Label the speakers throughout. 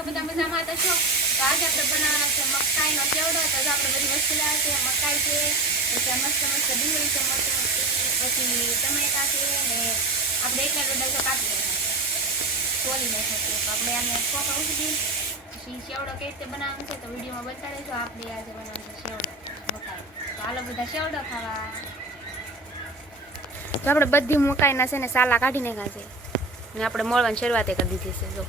Speaker 1: છો બધા મજામાં હતા છો તો આજે આપણે બનાવવાના છે મકાઈનો ચેવડો. તો આપણે બધી વસ્તુ લાવ્યા છે, મકાઈ છે, પછી મસ્ત મસ્ત ડુંગળી છે, મસ્ત મસ્ત પછી ટમેટા છે ને આપણે એકલા ડોડા તો કાપી નાખ્યા ખોલી નાખ્યા તો આપણે આને કોકા ઉઠી પછી સેવડો કઈ રીતે બનાવવાનો છે તો વિડીયોમાં બતાડે છો. આપણે આજે બનાવવાનો છે સેવડો મકાઈ. તો હાલો બધા સેવડો ખાવા. તો આપણે બધી મકાઈના છે ને સાલા કાઢી નાખ્યા છે. ને આપણે મળવાની શરૂઆત કરી દીધી છે, જો.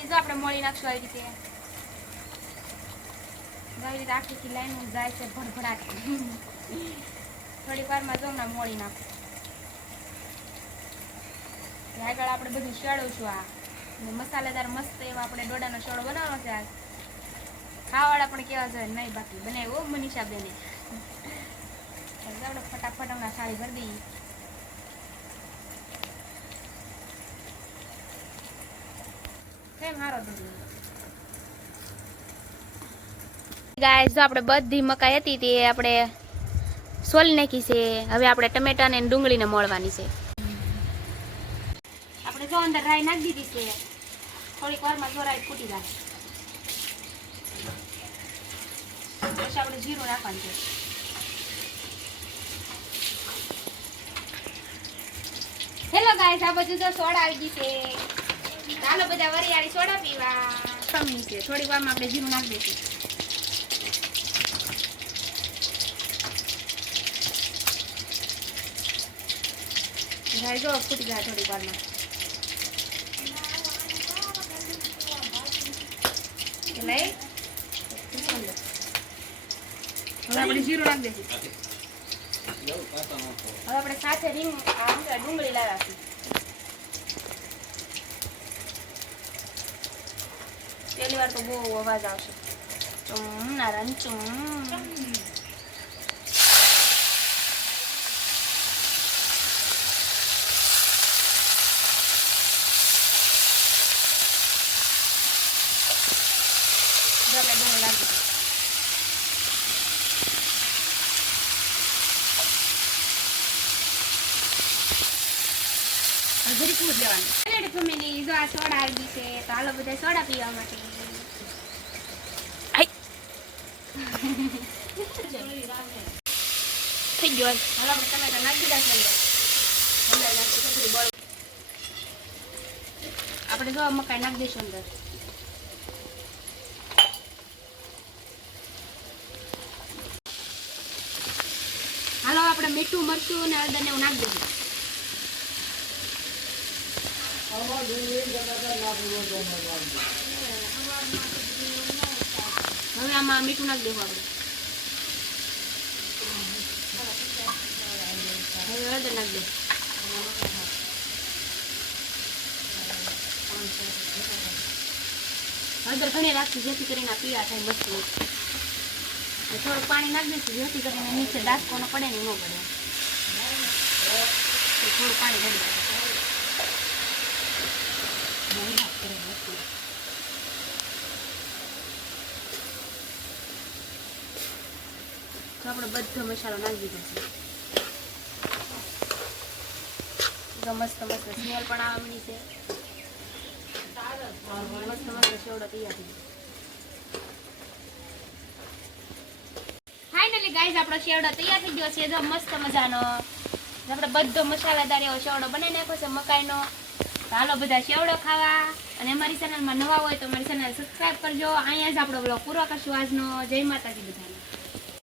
Speaker 1: જો આપણે મળી નાખશું આવી રીતે. આવી રીતે આખી લાઈન જાય છે, ભડભડાટ. થોડીક વારમાં જો મળી નાખું. આગળ આપણે બધું શેડવશું આ. મસાલેદાર મસ્ત એવા આપણે ડોડાનો શેડો બનાવવાનો છે આજ ખાવાળા પણ કેવા છે નહીં બાકી. બનાવ્યો મનીષા બેને આપણે ફટાફટ હમણાં સાડી ભરી દઈએ. હારો ગાઈસ જો આપણે બધી મકાઈ હતી તે આપણે સોલી નાખી છે. હવે આપણે ટમેટા ને ડુંગળીને મળવાની છે. આપણે જો અંદર રાઈ નાખી દીધી છે. થોડીક વારમાં જો રાઈ ફૂટી જાય. પછી આપણે જીરું નાખવાનું છે. હેલો ગાય આ બધું તો સોડા આવી ગઈ છે. ચાલો બધા વરિયાળી સોડા પીવા સમની છે થોડી વારમાં આપણે જીરું નાખી દઈશું રાઈ જો ફૂટી જાય થોડી વારમાં એટલે એ? હવે આપણે જીરું નાખી દઈશું હવે આપણે સાથે રીંગ આ શું કહેવાય, ડુંગળી લાવ્યા છીએ પહેલી વાર તો બહુ અવાજ આવશે ચુમ ના રન ચુમ જો આપણે ડુંગળી દીધી. લેવાનું. હેલો ફેમિલી જો આ સોડા આવી છે તો હાલો બધા સોડા પીવા માટે. થઈ ગયો હાલો. આપણે ટમેટા નાખી દીધા છે આપણે જો મકાઈ નાખી દઈશું અંદર. હાલો આપણે મીઠું મરચું અને હળદર ને એવું નાખી દઈશું. હવે આમાં મીઠું નાખી દેવું આપણે. હવે હળદર નાખી દે. હળદર ઘણી રાખશું, જેથી કરીને પીળા થાય, મસ્ત થોડું પાણી નાખી દઈશું, જેથી કરીને નીચે ડાસકો પડે ને ન પડે થોડું પાણી ભરી દઈશું આપણે બધો મસાલો નાખી દીધો મસ્ત મસ્ત સ્મેલ પણ આવવાની છે. મસ્ત મસ્ત સેવડો તૈયાર થઈ ગાઈઝ આપણો શેવડો તૈયાર થઈ ગયો છે. જો મસ્ત મજાનો. આપણે બધો મસાલાદાર એવો શેવડો બનાવી નાખ્યો છે મકાઈનો. હાલો બધા શેવડો ખાવા. અને અમારી ચેનલમાં નવા હોય તો અમારી ચેનલ સબસ્ક્રાઈબ કરજો. અહીંયા જ આપણો બ્લોગ પૂરો કરશું આજનો. જય માતાજી બધાને.